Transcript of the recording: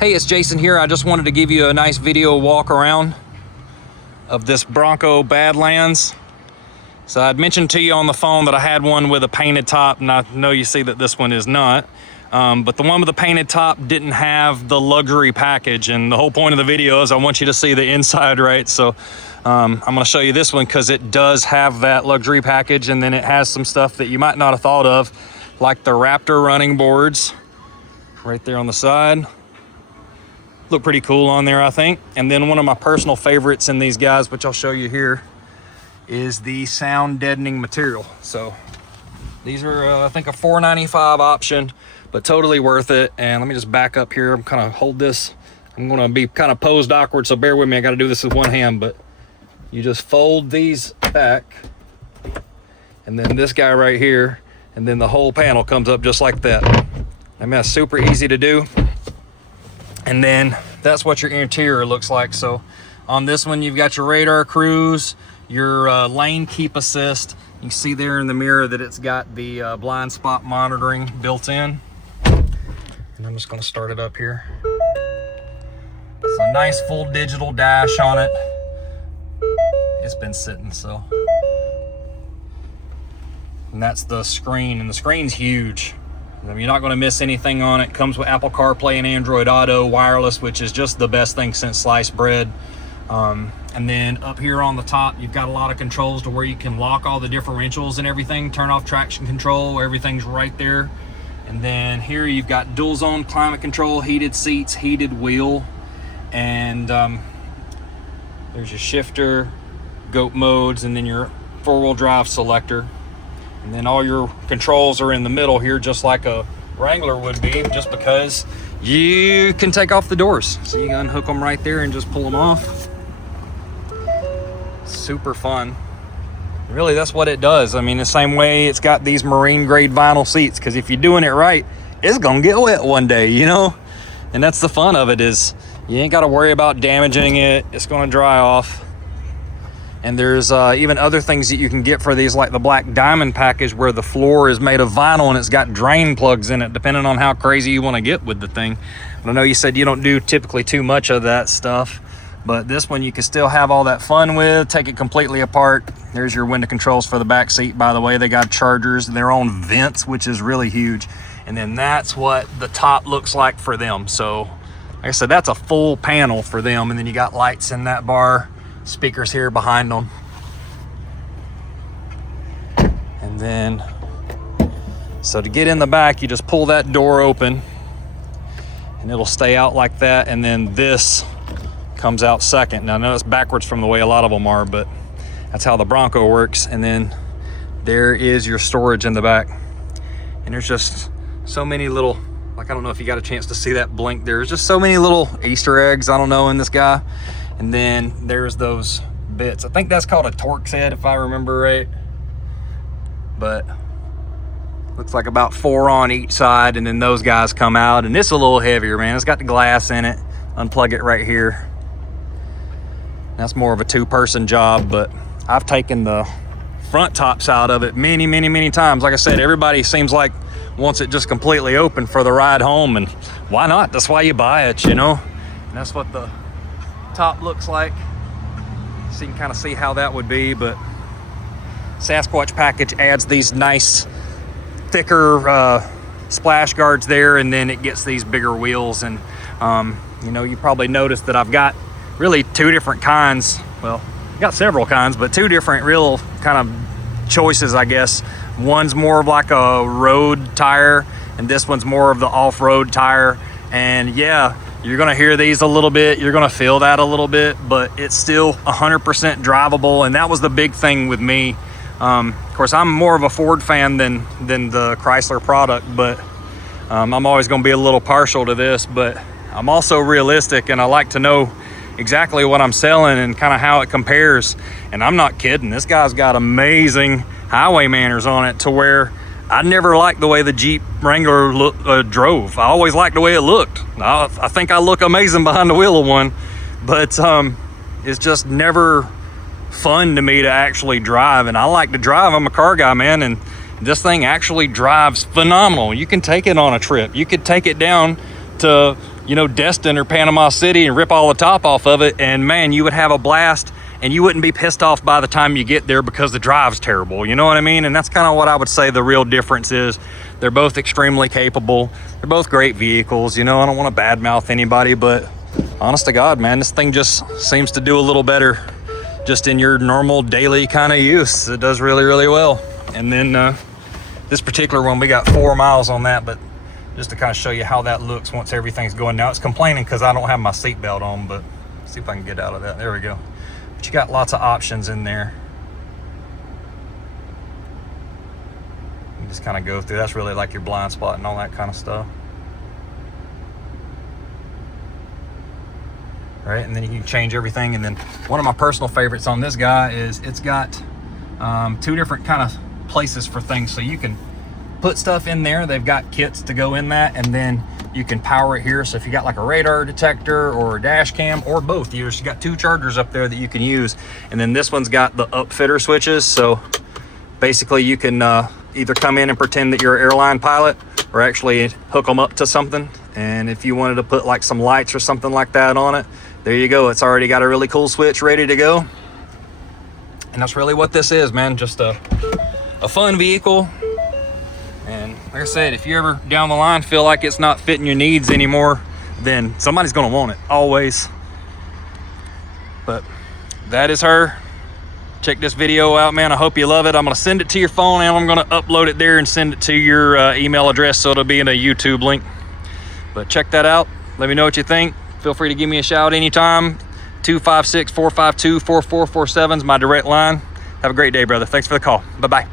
Hey, it's Jason here. I just wanted to give you a nice video walk around of this Bronco Badlands. So I'd mentioned to you on the phone that I had one with a painted top, and I know you see that this one is not. But the one with the painted top didn't have the luxury package, and the whole point of the video is I want you to see the inside, right? So I'm gonna show you this one because it does have that luxury package, and then it has some stuff that you might not have thought of, like the Raptor running boards right there on the side. Look pretty cool on there, I think. And then one of my personal favorites in these guys, which I'll show you here, is the sound deadening material. So these are I think a $4.95 option, but totally worth it. And let me just back up here. I'm kind of hold this. I'm gonna be kind of posed awkward, so bear with me. I got to do this with one hand, but you just fold these back, and then this guy right here, and then the whole panel comes up just like that. I mean, that's super easy to do. And then that's what your interior looks like. So on this one, you've got your radar cruise, your lane keep assist. You can see there in the mirror that it's got the blind spot monitoring built in. And I'm just gonna start it up here. It's a nice full digital dash on it. It's been sitting, so. And that's the screen, and the screen's huge. You're not going to miss anything on it. Comes with Apple CarPlay and Android Auto wireless, which is just the best thing since sliced bread. And then up here on the top, you've got a lot of controls to where you can lock all the differentials and everything, turn off traction control, everything's right there. And then here you've got dual zone climate control, heated seats, heated wheel, and there's your shifter, GOAT modes, and then your four-wheel drive selector. And then all your controls are in the middle here, just like a Wrangler would be, just because you can take off the doors. So you can unhook them right there and just pull them off. Super fun. Really, that's what it does. I mean, the same way it's got these marine grade vinyl seats, because if you're doing it right, it's gonna get wet one day, you know? And that's the fun of it, is you ain't gotta worry about damaging it. It's gonna dry off. And there's even other things that you can get for these, like the Black Diamond package, where the floor is made of vinyl and it's got drain plugs in it, depending on how crazy you want to get with the thing. But I know you said you don't do typically too much of that stuff, but this one you can still have all that fun with. Take it completely apart. There's your window controls for the back seat, by the way. They got chargers, their own vents, which is really huge. And then that's what the top looks like for them. So like I said, that's a full panel for them. And then you got lights in that bar, speakers here behind them. And then, so to get in the back, you just pull that door open and it'll stay out like that. And then this comes out second. Now I know it's backwards from the way a lot of them are, but that's how the Bronco works. And then there is your storage in the back. And there's just so many little, like, I don't know if you got a chance to see that blink. There's just so many little Easter eggs, I don't know, in this guy. And then there's those bits. I think that's called a Torx head, if I remember right. But looks like about 4 on each side, and then those guys come out. And it's a little heavier, man. It's got the glass in it. Unplug it right here. That's more of a 2-person job, but I've taken the front tops out of it many, many, many times. Like I said, everybody seems like wants it just completely open for the ride home, and why not? That's why you buy it, you know? And that's what the top looks like. So you can kind of see how that would be. But Sasquatch package adds these nice thicker splash guards there, and then it gets these bigger wheels. And you know, you probably noticed that I've got really 2 different kinds. Well, got several kinds, but 2 different real kind of choices, I guess. One's more of like a road tire, and this one's more of the off-road tire. And yeah, you're gonna hear these a little bit, you're gonna feel that a little bit, but it's still 100% drivable. And that was the big thing with me. Of course, I'm more of a Ford fan than the Chrysler product, but I'm always gonna be a little partial to this. But I'm also realistic, and I like to know exactly what I'm selling and kind of how it compares. And I'm not kidding, this guy's got amazing highway manners on it, to where I never liked the way the Jeep Wrangler drove. I always liked the way it looked. I think I look amazing behind the wheel of one, but it's just never fun to me to actually drive. And I like to drive. I'm a car guy, man, and this thing actually drives phenomenal. You can take it on a trip. You could take it down to you know, Destin or Panama City and rip all the top off of it, and man, you would have a blast and you wouldn't be pissed off by the time you get there because the drive's terrible, you know what I mean? And that's kind of what I would say the real difference is. They're both extremely capable. They're both great vehicles, you know. I don't want to badmouth anybody, but honest to God, man, this thing just seems to do a little better just in your normal daily kind of use. It does really, really well. And then this particular one, we got 4 miles on that, but just to kind of show you how that looks once everything's going. Now it's complaining because I don't have my seatbelt on, but let's see if I can get out of that. There we go. But you got lots of options in there. You just kind of go through. That's really like your blind spot and all that kind of stuff. Right, and then you can change everything. And then one of my personal favorites on this guy is it's got 2 different kind of places for things, so you can put stuff in there. They've got kits to go in that, and then you can power it here. So if you got like a radar detector or a dash cam or both, you just got 2 chargers up there that you can use. And then this one's got the upfitter switches, so basically you can either come in and pretend that you're an airline pilot or actually hook them up to something. And if you wanted to put like some lights or something like that on it, there you go. It's already got a really cool switch ready to go. And that's really what this is, man. Just a fun vehicle. And like I said, if you ever down the line feel like it's not fitting your needs anymore, then somebody's gonna want it, always. But that is her. Check this video out, man. I hope you love it. I'm gonna send it to your phone, and I'm gonna upload it there and send it to your email address, so it'll be in a YouTube link. But check that out. Let me know what you think. Feel free to give me a shout anytime. 256-452-4447 is my direct line. Have a great day, brother. Thanks for the call. Bye-bye.